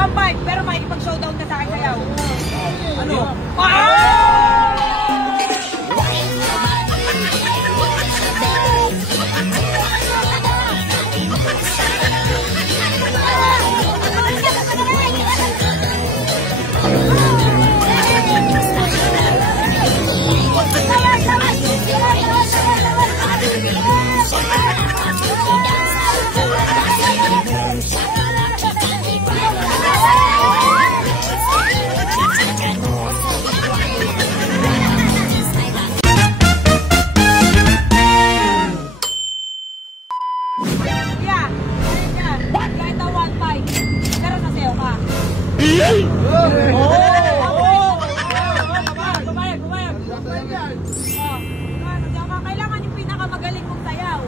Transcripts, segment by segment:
1-5, pero makikipag-showdown ka sa akin sayaw. Ano? Kailangan yung pinakamagaling mong sayaw.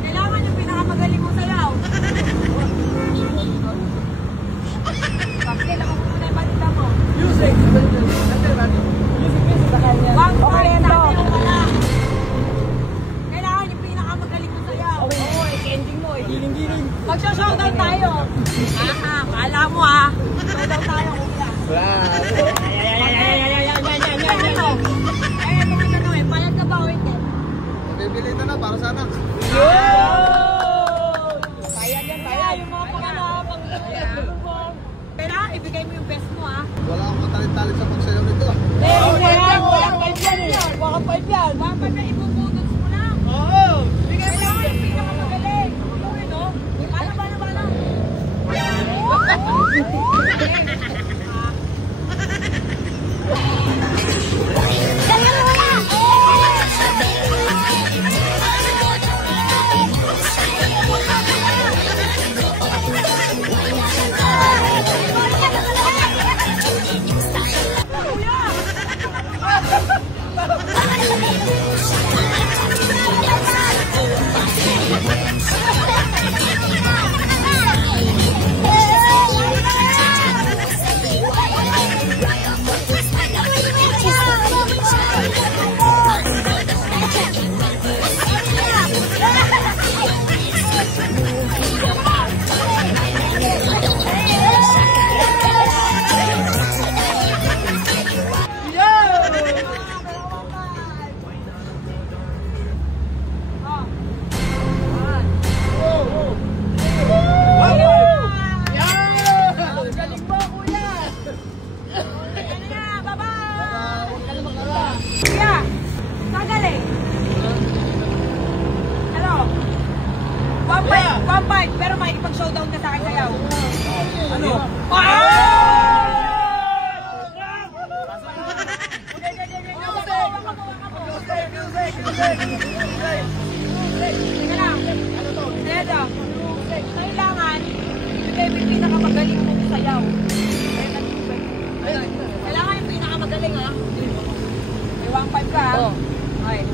Kailangan yung pinakamagaling mong sayaw. Kailangan mo muna yung balita mo. Music! Kailangan yung pinakamagaling mong sayaw. Oo, ending mo. Giling-giling. Magsha-showdown tayo. Kala mo showdown tayo kuya. Payag ka ba o hindi? Bibili na para sana. Payag yan, payag. Yung mga pang kailangan ibigay mo yung best mo Wala akong matalit-talit sa pagsayaw nito. Walang pipe yan. Walang pipe yan. Bakit na ibubudots mo lang? Oo. Kailangan yung pinakamagaling. Bala. Pero makikipag-showdown ka sa akin sayaw. Ano? Kailangan yung pinakamagaling mong sayaw. Kailangan yung pinakamagaling May 1-5 ka Okay.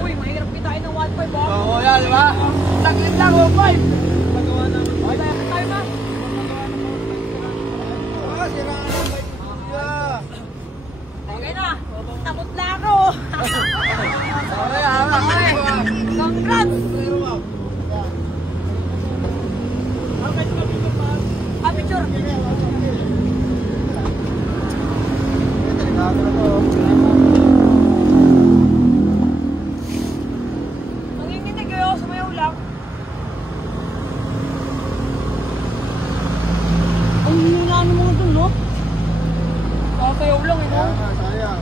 Uy, mahirap kitain ng 1.5 Oo, yan, di ba? Saglit lang, 1.5. Magawa na. Okay, tayo na. Siraan ang bike mo, kuya. Okay na. Takot na ako. Okay. Congrats. Picture.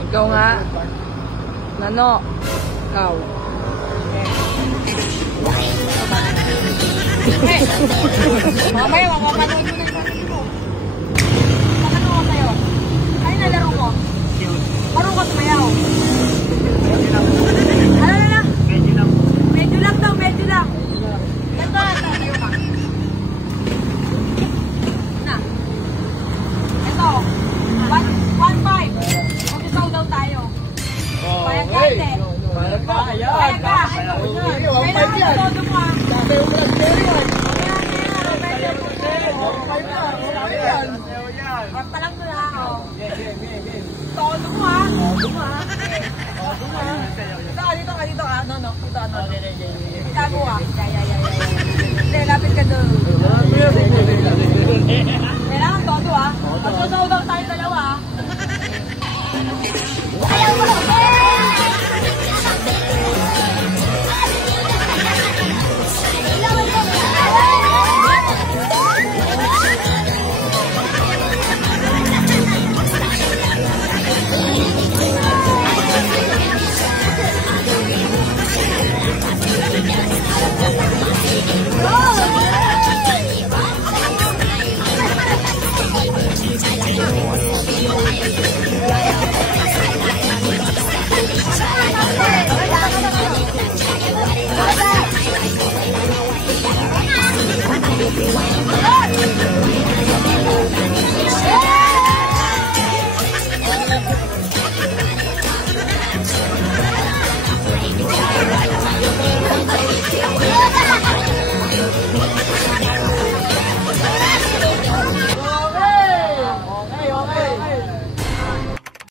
Ikaw nga. Nano. Ikaw. Mamaya, makapanood mo na yung sarili mo. Magano ko sa'yo? Ay, nalaro mo? Marunong ka sumayaw? Ano na lang? Medyo lang daw, medyo lang. Ganto na, tayo ka. Na. Ito. 1-5. Mag-isaw daw tayo. Payag ka, hindi. Payag ka. Payag ka. Kailangan todo mo ah. Sabi yung vlog kayo yan. Palang mo na ako. Todo mo ah. Todo mo ah. Dito ka. No. Itago ah. Hindi, lapit ka doon.